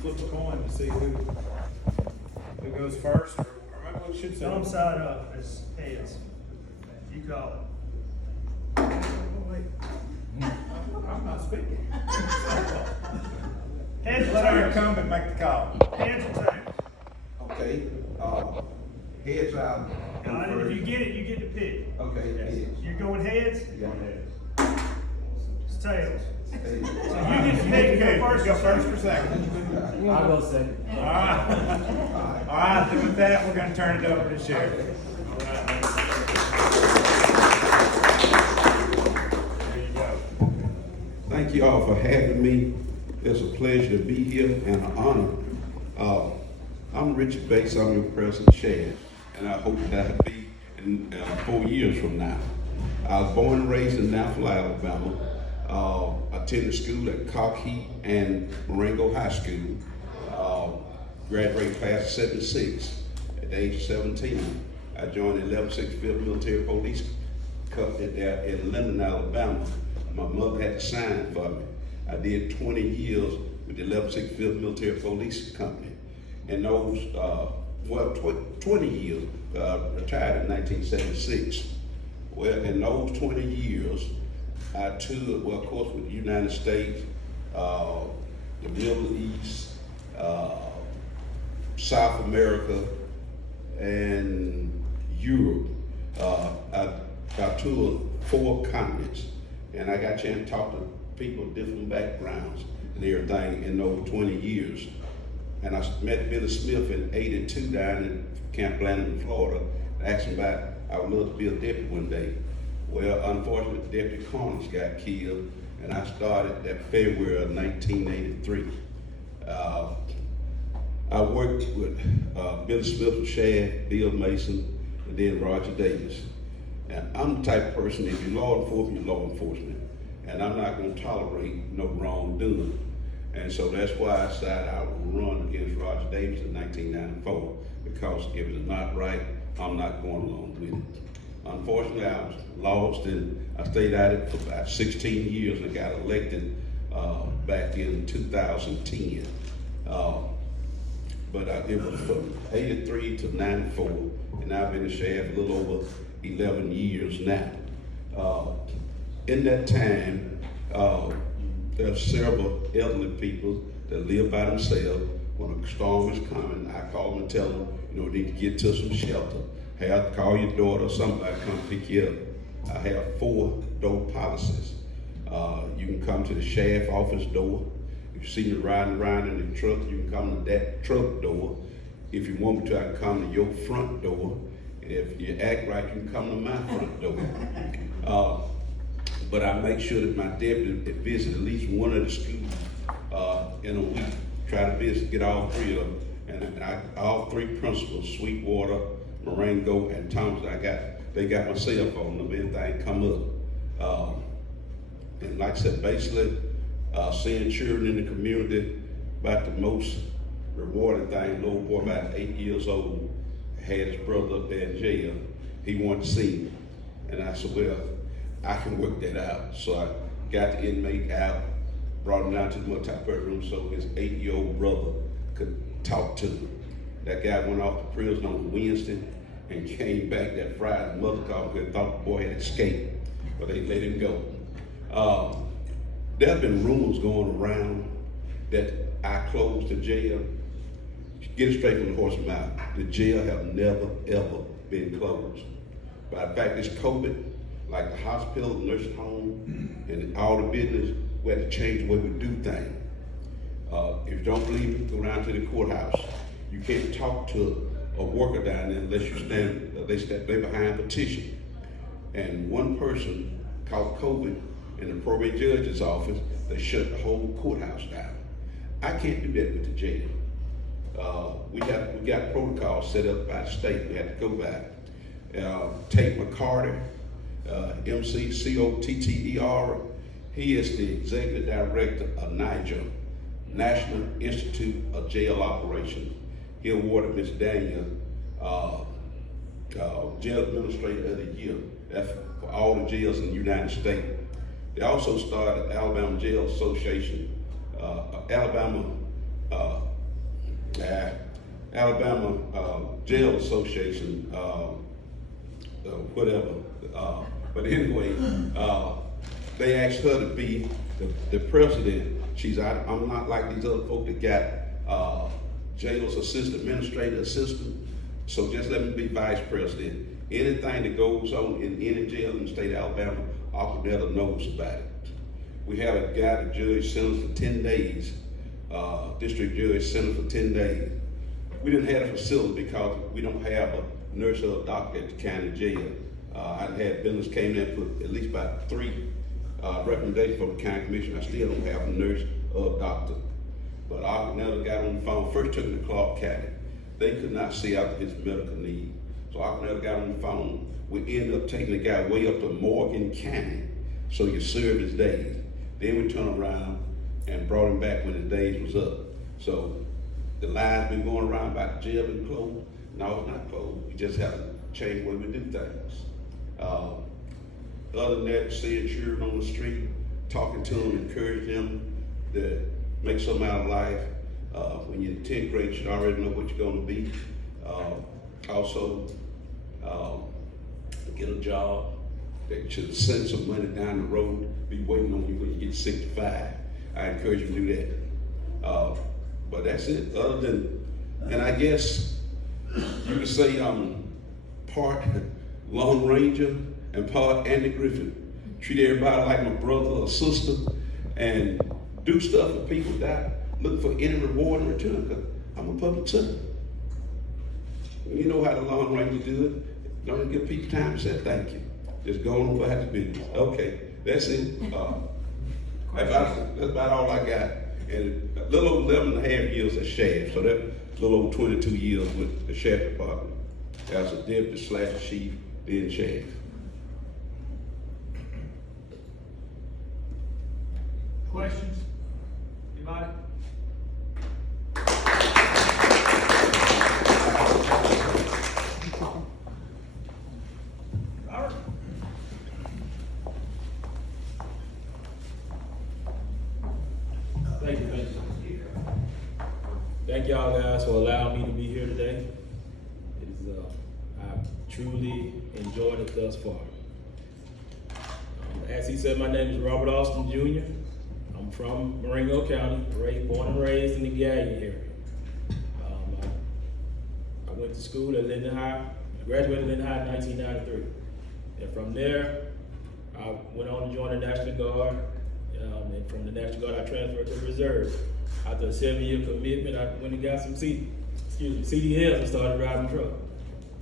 flip a coin to see who goes first, or maybe we should say. Thumb side up is heads. You call it. I'm not speaking. Heads or Let our tails? incumbent make the call. Heads or tails? Okay, heads out. Now, if you get it, you get to pick. Okay, heads. You're going heads? Yeah. It's tails. Heads. So you get to pick, go first. Go first or second. I'll go second. All right. All right, then with that, we're gonna turn it over to Sheriff. There you go. Thank you all for having me. It's a pleasure to be here and an honor. I'm Richard Bates, I'm your present sheriff, and I hope that I'll be in 4 years from now. I was born and raised in Nashville, Alabama. Attended school at Cockheat and Marengo High School. Graduated class of 76. At the age of 17, I joined the 1165th Military Police Company there in Linden, Alabama. My mother had to sign for me. I did 20 years with the 1165th Military Police Company. And those, 20 years, retired in 1976. Well, in those 20 years, I toured, well, of course, with the United States, the Middle East, South America, and Europe. I toured 4 continents, and I got a chance to talk to people of different backgrounds and everything in those 20 years. And I met Billy Smith in '82 down in Camp Blandon, Florida, and asked him about I would love to be a deputy one day. Well, unfortunately, Deputy Cornish got killed, and I started that February of 1983. I worked with Billy Smith and Shad, Bill Mason, and then Roger Davis. And I'm the type of person, if you're law enforcement, you're law enforcement. And I'm not gonna tolerate no wrongdoing. And so that's why I decided I would run against Roger Davis in 1994, because if it's not right, I'm not going along with it. Unfortunately, I was lost, and I stayed at it for about 16 years and got elected back in 2010. But it was from 83 to 94, and I've been a sheriff a little over 11 years now. In that time, there are several elderly people that live by themselves. When a storm is coming, I call them and tell them, need to get to some shelter. Have to call your daughter or somebody come pick you up. I have 4 door policies. You can come to the sheriff office door. If you see me riding around in the truck, you can come to that truck door. If you want me to, I can come to your front door. If you act right, you can come to my front door. But I make sure that my deputy visit at least one of the schools in a week. Try to visit, get all 3 of them. And all 3 principals, Sweetwater, Marengo, and Thomas, they got my cell phone number, anything come up. And like I said, basically, seeing children in the community, about the most rewarding thing. Little boy, about 8 years old, had his brother up there in jail. He wanted to see me. And I said, well, I can work that out. So I got the inmate out, brought him down to the multi-purpose room so his 8-year-old brother could talk to him. That guy went off to prison on Wednesday and came back that Friday. The mother called because they thought the boy had escaped, but they let him go. There have been rumors going around that I closed the jail. Get it straight from the horse's mouth. The jail have never, ever been closed. But in fact, it's COVID, like the hospital, the nursing home, and all the business, we had to change the way we do things. If you don't believe me, go down to the courthouse. You can't talk to a worker down there unless you they behind petition. And one person caught COVID in the probate judge's office, they shut the whole courthouse down. I can't do that with the jail. We got protocols set up by the state we had to go by. Tate McCarty, MCCOTTER, he is the executive director of NIJA, National Institute of Jail Operations. He awarded Ms. Daniel Jail Administrator of the Year. That's for all the jails in the United States. They also started Alabama Jail Association, Alabama Alabama Jail Association, whatever. But anyway, they asked her to be the president. I'm not like these other folk that got jail's assistant, administrative assistant. So just let me be vice president. Anything that goes on in any jail in the state of Alabama, Aquanetta knows about it. We had a guy, the judge sentenced for 10 days, district judge sentenced for 10 days. We didn't have a facility because we don't have a nurse or a doctor at the county jail. I've had business came in for at least about 3 recommendations from the county commission. I still don't have a nurse or a doctor. But Aquanetta got on the phone, first took him to Clark County. They could not see after his medical need. So Aquanetta got on the phone. We ended up taking the guy way up to Morgan County so he could serve his days. Then we turned around and brought him back when his days was up. So the lies been going around about the jail being closed. No, it's not closed. We just have to change the way we do things. Other than that, seeing children on the street, talking to them, encouraging them to make something out of life. When you're in 10th grade, you should already know what you're going to be. Also, get a job. They should send some money down the road, be waiting on you when you get 65. I encourage you to do that. But that's it. Other than, and I guess you could say I'm part Lone Ranger and part Andy Griffin. Treat everybody like my brother or sister and do stuff for people that look for any reward in return, because I'm a public servant. You know how the Lone Ranger do it. Don't give people time to say thank you. Just go on about the business. Okay, that's it. That's about all I got. And a little over 11 and a half years as sheriff, so that's a little over 22 years with the sheriff department. As a deputy / chief, then sheriff. Questions? Anybody? Robert? Thank you. Thank y'all guys for allowing me to be here today. I've truly enjoyed it thus far. As he said, my name is Robert Alston Jr. I'm from Marengo County, born and raised in the Gallion area. I went to school at Linden High. I graduated Linden High in 1993. And from there, I went on to join the National Guard. And from the National Guard, I transferred to the Reserve. After a 7-year commitment, I went and got some CDLs and started driving truck.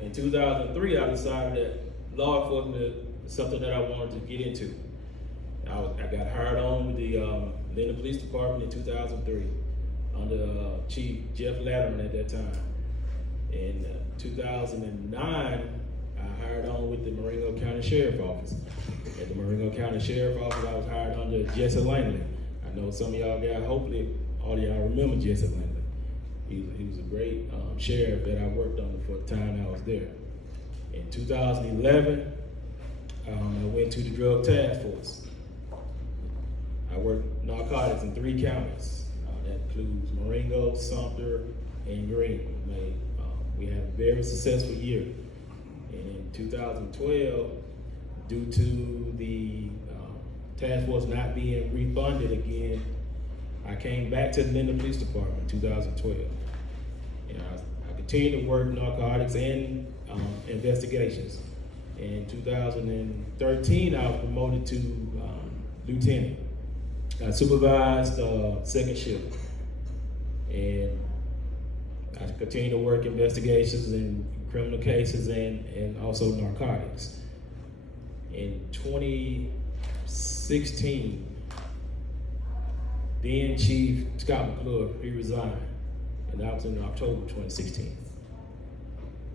In 2003, I decided that law enforcement is something that I wanted to get into. I got hired on with the Linden Police Department in 2003 under Chief Jeff Latterman at that time. In 2009, I hired on with the Marengo County Sheriff Office. At the Marengo County Sheriff Office, I was hired under Jesse Langley. I know some of y'all guys, hopefully all of y'all remember Jesse Langley. He was a great sheriff that I worked under for the time I was there. In 2011, I went to the Drug Task Force. I worked narcotics in 3 counties. That includes Marengo, Sumter, and Green. We had a very successful year. And in 2012, due to the task force not being refunded again, I came back to the Linden Police Department in 2012. And I continued to work narcotics and investigations. In 2013, I was promoted to lieutenant. I supervised second shift. And I continued to work investigations and criminal cases and also narcotics. In 2016, then Chief Scott McClure, he resigned, and that was in October 2016.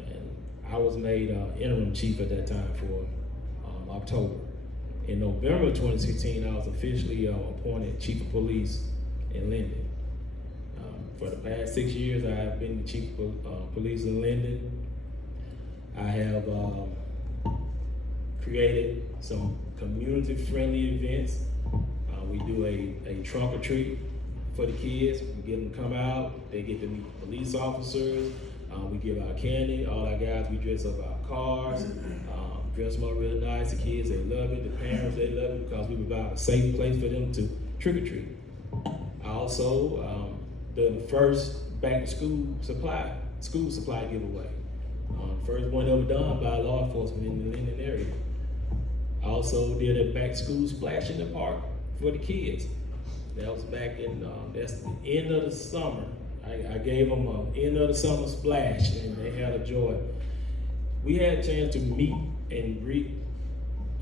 And I was made interim chief at that time for October. In November 2016, I was officially appointed chief of police in Linden. For the past 6 years, I have been the chief of police in Linden. I have created some community-friendly events. We do a trunk or treat for the kids. We get them to come out, they get to meet police officers, we give out candy, all our guys, we dress up our cars, dress them up real nice. The kids, they love it, the parents, they love it because we provide a safe place for them to trick or treat. I also, the first back to school supply giveaway. First one ever done by law enforcement in the Linden area. I also did a back to school splash in the park for the kids. That was back in, that's the end of the summer. I gave them an end of the summer splash and they had a joy. We had a chance to meet and greet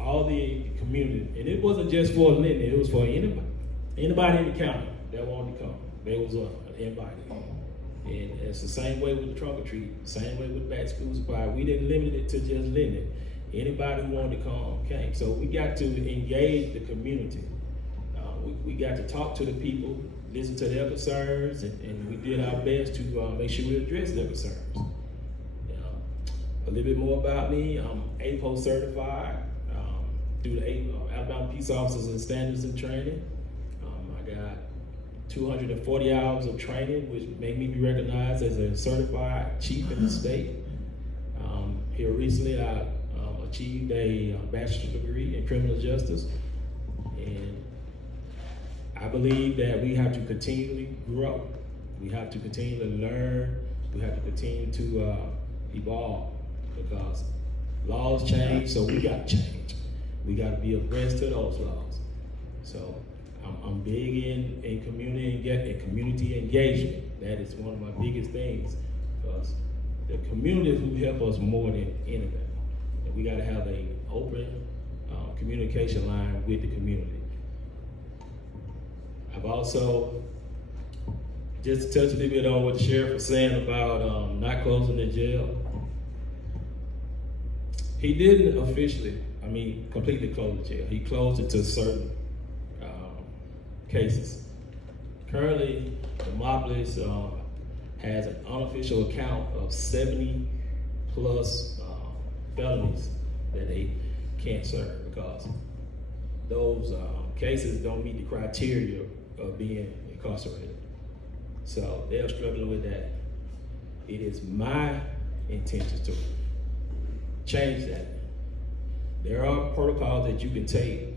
all the community. And it wasn't just for Linden, it was for anybody in the county that wanted to come. They was invited. And it's the same way with the trunk or treat, same way with back to school supply. We didn't limit it to just Linden. Anybody who wanted to come came. So we got to engage the community. We got to talk to the people, listen to their concerns, and we did our best to make sure we address their concerns. A little bit more about me, I'm APO certified through the Alabama Peace Officers and Standards and Training. I got 240 hours of training, which made me be recognized as a certified chief in the state. Here recently, I achieved a bachelor's degree in criminal justice, and I believe that we have to continually grow. We have to continue to learn. We have to continue to evolve because laws change, so we got to change. We got to be abreast to those laws. So I'm big in community engagement. That is one of my biggest things because the community who help us more than anything. And we got to have an open communication line with the community. I've also, just to touch a little bit on what the sheriff was saying about not closing the jail. He didn't officially, completely close the jail. He closed it to certain cases. Currently, Demopolis has an unofficial account of 70 plus felonies that they can't serve because those cases don't meet the criteria of being incarcerated. So they're struggling with that. It is my intention to change that. There are protocols that you can take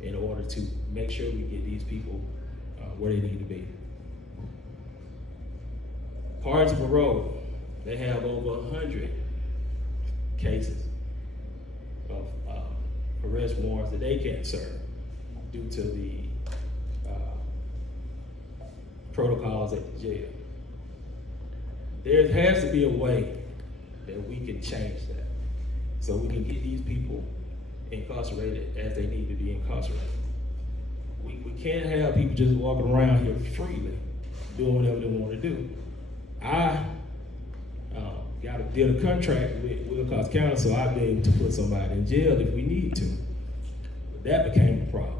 in order to make sure we get these people where they need to be. Pardons and parole, they have over 100 cases of arrest warrants that they can't serve due to the protocols at the jail. There has to be a way that we can change that so we can get these people incarcerated as they need to be incarcerated. We can't have people just walking around here freely doing whatever they want to do. I did a contract with Wilcox County so I'd be able to put somebody in jail if we need to. But that became a problem.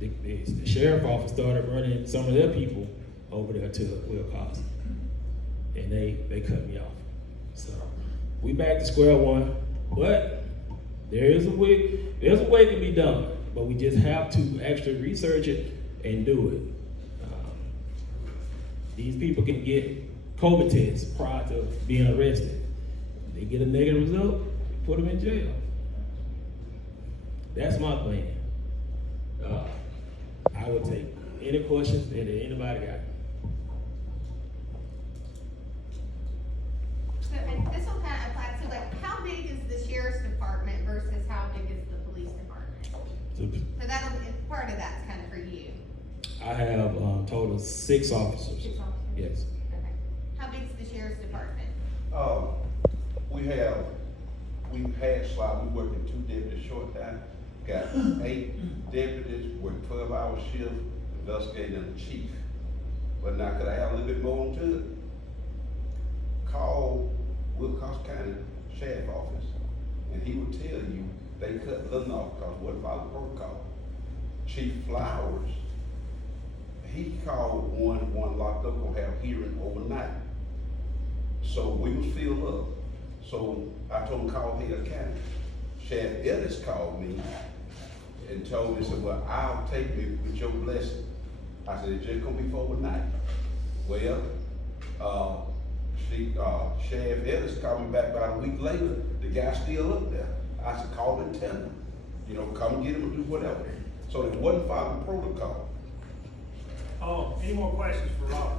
The sheriff office started running some of their people over there to Wilcox, and they cut me off. So we back to square one, but there's a way it can be done, but we just have to actually research it and do it. These people can get COVID tests prior to being arrested. They get a negative result, put them in jail. That's my plan. I would take any questions that anybody got. So, and this will kind of apply to, like, how big is the sheriff's department versus how big is the police department? So that'll, part of that's kind of for you. I have total 6 officers. 6 officers? Yes. Okay. How big is the sheriff's department? We've had slot, we work in 2 deputies short time, got 8 deputies, work 12-hour shift, investigating the chief. But now could I have a little bit more to it? Call Wilcox County Sheriff Office, and he would tell you they cut London off because what about the protocol? Chief Flowers, he called one locked up will have hearing overnight. So we was filled up. So I told him call Hale County. Sheriff Ellis called me and told me, said, well, I'll take me with your blessing. I said, it's just gonna be for overnight. Well, Sheriff Ellis called me back about a week later, the guy's still up there. I said, call him and tell him, you know, come get him and do whatever. So it wasn't following protocol. Any more questions for Robert?